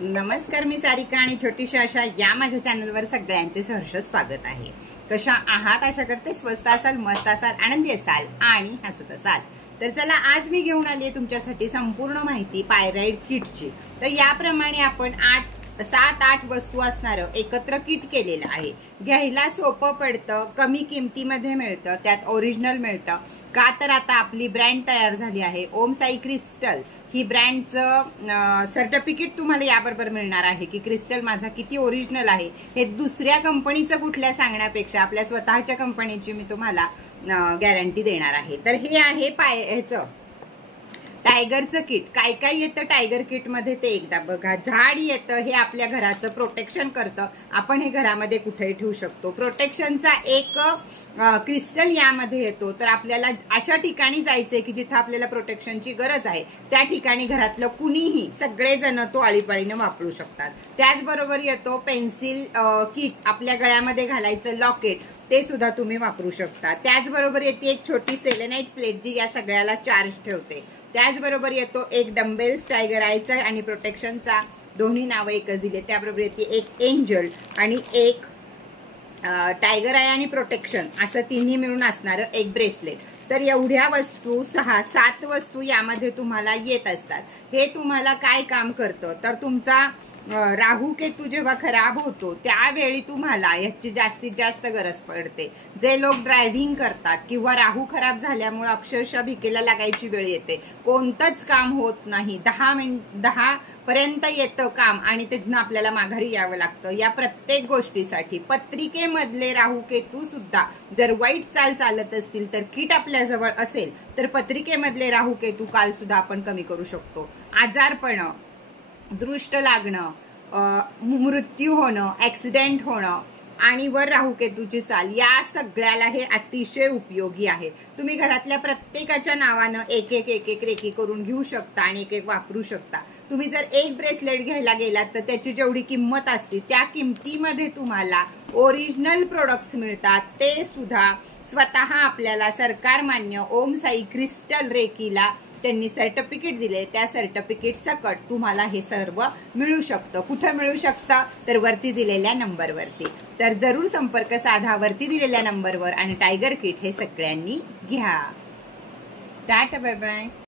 नमस्कार, मी सारिका आणि छोटीशी आशा या माझ्या चॅनलवर सगळ्यांचे सहर्ष स्वागत आहे। कशा आहात? आशा करते स्वस्त असाल, मस्त असाल, आनंदी असाल आणि हसत असाल। तर चला, आज मी घेऊन आली आहे तुमच्यासाठी संपूर्ण माहिती पायराइड किटची। तर याप्रमाणे आपण 7-8 वस्तू असणारं एकत्र किट केलेलं आहे। घ्यायला सोपं पडतं, कमी किमतीमध्ये मिळतं, त्यात ओरिजिनल मिळतं। का तर आता आपली ब्रँड तयार झाली आहे, ओम साई क्रिस्टल। ही ब्रँडचं सर्टिफिकेट तुम्हाला याबरोबर मिळणार आहे की क्रिस्टल माझा किती ओरिजिनल आहे। हे दुसऱ्या कंपनीचं कुठल्या सांगण्यापेक्षा आपल्या स्वतःच्या कंपनीची मी तुम्हाला गॅरंटी देणार आहे। तर हे आहे ह्याचं टायगरचं किट। काय काय येतं टायगर किट मध्ये ते एकदा बघा। झाड येतं, हे आपल्या घराचं प्रोटेक्शन करतं, आपण हे घरामध्ये कुठेही ठेवू शकतो। प्रोटेक्शनचा एक क्रिस्टल यामध्ये येतो। तर आपल्याला अशा ठिकाणी जायचंय की जिथे आपल्याला प्रोटेक्शनची गरज आहे, त्या ठिकाणी घरातलं कुणीही सगळेजण तो आळीपाळीने वापरू शकतात। त्याचबरोबर येतो पेन्सिल किट, आपल्या गळ्यामध्ये घालायचं लॉकेट, ते सुद्धा तुम्ही वापरू शकता। त्याचबरोबर येते एक छोटी सेलेनाइट प्लेट जी या सगळ्याला चार्ज ठेवते। त्याचबरोबर येतो एक डंबेल्स टायगर आयचा आणि प्रोटेक्शनचा, दोन्ही नावं एकच दिले। त्याबरोबर येते एक एंजल आणि एक टायगर आय आणि प्रोटेक्शन, असं तिन्ही मिळून असणारं एक ब्रेसलेट। तर एवढ्या वस्तू 6-7 वस्तू यामध्ये तुम्हाला येत असतात। हे तुम्हाला काय काम करतं तर तुमचा राहू केतू जेव्हा खराब होतो त्यावेळी तुम्हाला याची जास्तीत जास्त गरज पडते। जे लोक ड्रायव्हिंग करतात किंवा राहू खराब झाल्यामुळे अक्षरशः भिकेला लागायची वेळ येते, कोणतंच काम होत नाही, 10 पर्यंत येतं काम आणि तिथनं आपल्याला माघारी यावं लागतं। या प्रत्येक गोष्टीसाठी पत्रिकेमधले राहू केतू सुद्धा जर वाईट चाल चालत असतील तर किट आपल्या जवळ असेल तर पत्रिकेमधले राहू केतू काल सुद्धा आपण कमी करू शकतो। आजारपण, दृष्ट लागणं, मृत्यू होणं, ऍक्सिडेंट होणं आणि वर राहू केतूची चाल, या सगळ्याला हे अतिशय उपयोगी आहे। तुम्ही घरातल्या प्रत्येकाच्या नावानं एक एक रेकी करून घेऊ शकता आणि एक वापरू शकता। तुम्ही जर एक ब्रेसलेट घ्यायला गेलात तर त्याची जेवढी किंमत असते त्या किमतीमध्ये तुम्हाला ओरिजिनल प्रोडक्ट्स मिळतात, ते सुद्धा स्वतः आपल्याला सरकार मान्य ओम साई क्रिस्टल रेकीला त्यांनी सर्टिफिकेट दिले। त्या सर्टिफिकेट सकट तुम्हाला हे सर्व मिळू शकतं। कुठं मिळू शकतं तर वरती दिलेल्या नंबरवरती। तर जरूर संपर्क साधा वरती दिलेल्या नंबरवर आणि टायगर किट हे सगळ्यांनी घ्या। Tata, bye bye.